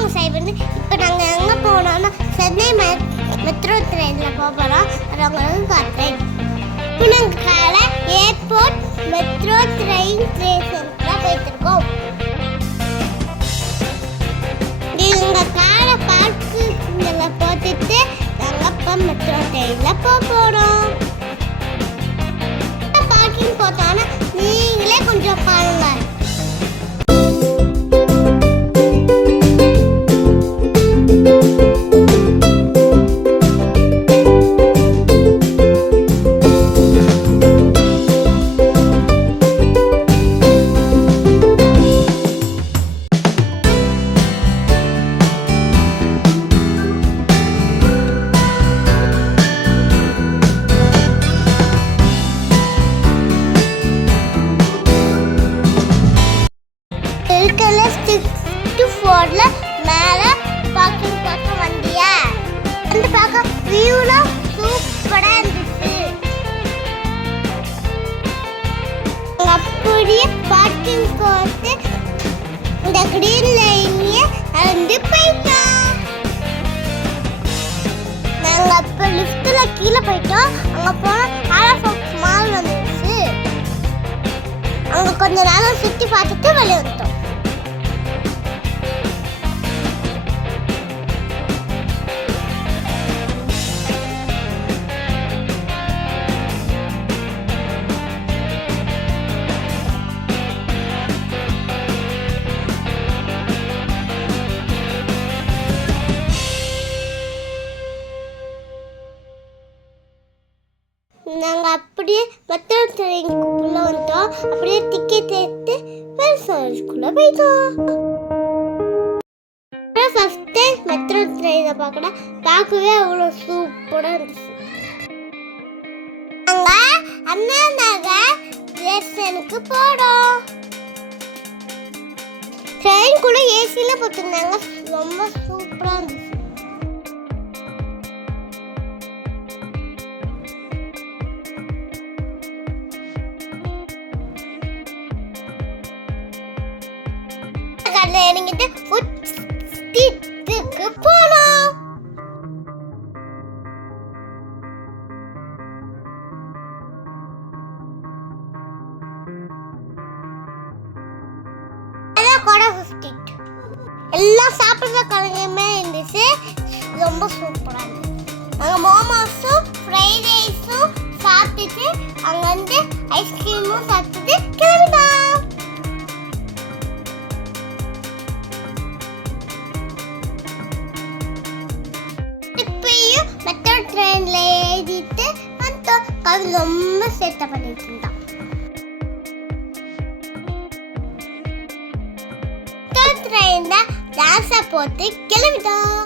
உங்க சைடு வந்து இப்போ நாங்கள் எங்கே போனோம்னா சென்னை மெ மெட்ரோ ட்ரெயினில் போக போகிறோம். அது உங்களுக்கு காட்டுறேன். இப்போ நாங்கள் காலை ஏர்போர்ட் மெட்ரோ ட்ரெயின் ஸ்டேஷனுக்கு போயிட்டுருக்கோம். எங்கள் காரை பார்க்கு இதில் போட்டுட்டு நாங்கள் இப்போ மெட்ரோ ட்ரெயினில் போக போகிறோம். வந்து பார்க்க வியூலாம் சூப்பராக இருந்துச்சு. அப்படியே பார்க்கிங் போட்டு இந்த க்ரீன் லைன்லயே வந்து போயிட்டோம். நாங்கள் அப்போ லிஃப்ட்ல கீழே போயிட்டோம். அங்கே போனால் ஆலஃபாக்ஸ் மால் வந்துச்சு. அங்கே கொஞ்ச நேரம் சுற்றி பார்த்துட்டு வெளியே வந்துட்டோம். அப்படியே பத்திரம் ட்ரெயினுக்குள்ள வந்தோம் அப்படியே டிக்கெட் எடுத்து பெருசாக்குள்ள போயிட்டோம். ஃபர்ஸ்ட் டைம் மெட்ரோ பார்க்கணும் பார்க்கவே அவ்வளோ சூப்பராக இருந்துச்சு. நாங்கள் அண்ணா நகர் ஸ்டேஷனுக்கு ட்ரெயின் கூட ஏசியில் போட்டிருந்தாங்க. ரொம்ப சூப்பராக இருந்துச்சு. கடல இறங்கிட்டு ஃபுட் ஸ்ட்ரீட்டுக்கு போனோம் அதான் சாப்பிட்ற கடையுமே இருந்துச்சு. ரொம்ப சூப்பராக இருந்துச்சு. நாங்கள் மோமோஸும் ஃப்ரைட் ரைஸும் சாப்பிட்டுட்டு அங்கே வந்து ஐஸ்கிரீமும் சாப்பிட்டுட்டு கிளம்பிட்டோம். அப்பாவுக்கு ரொம்ப சேட்டை பண்ணிட்டு இருந்தான் மெட்ரோ போட்டு கிளம்பிட்டோம்.